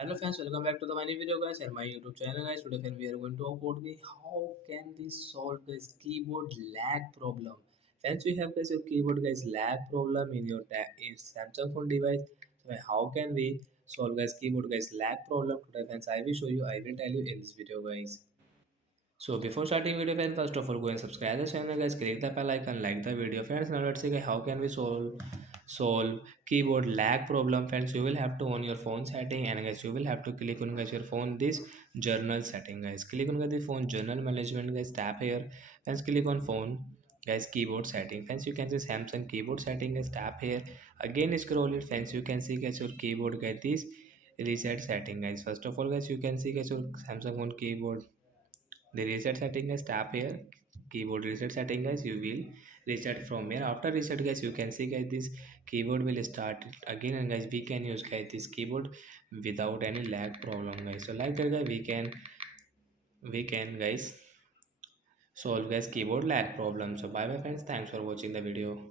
Hello friends, welcome back to the my new video guys and my YouTube channel guys. Today friend, we are going to talk about how can we solve this keyboard lag problem. Friends, we have guys your keyboard guys lag problem in your Samsung phone device. So how can we solve guys keyboard guys lag problem today friends? I will show you. I will tell you in this video guys. So before starting video friends, first of all go and subscribe the channel guys, click the bell icon, like the video friends. Now let's see guys, how can we solve keyboard lag problem friends. You will have to on your phone setting and guys you will have to click on guys your phone this journal setting guys. Click on guys the phone journal management guys, tap here friends, click on phone guys keyboard setting friends. You can see Samsung keyboard setting guys, tap here again, scroll it friends. You can see guys your keyboard guys this reset setting guys. First of all guys you can see guys your Samsung phone keyboard the reset setting guys, tap here keyboard reset setting guys. You will reset from here. After reset guys you can see guys this keyboard will start again and guys we can use guys this keyboard without any lag problem guys. So like that guys we can guys solve guys keyboard lag problem. So bye bye friends, thanks for watching the video.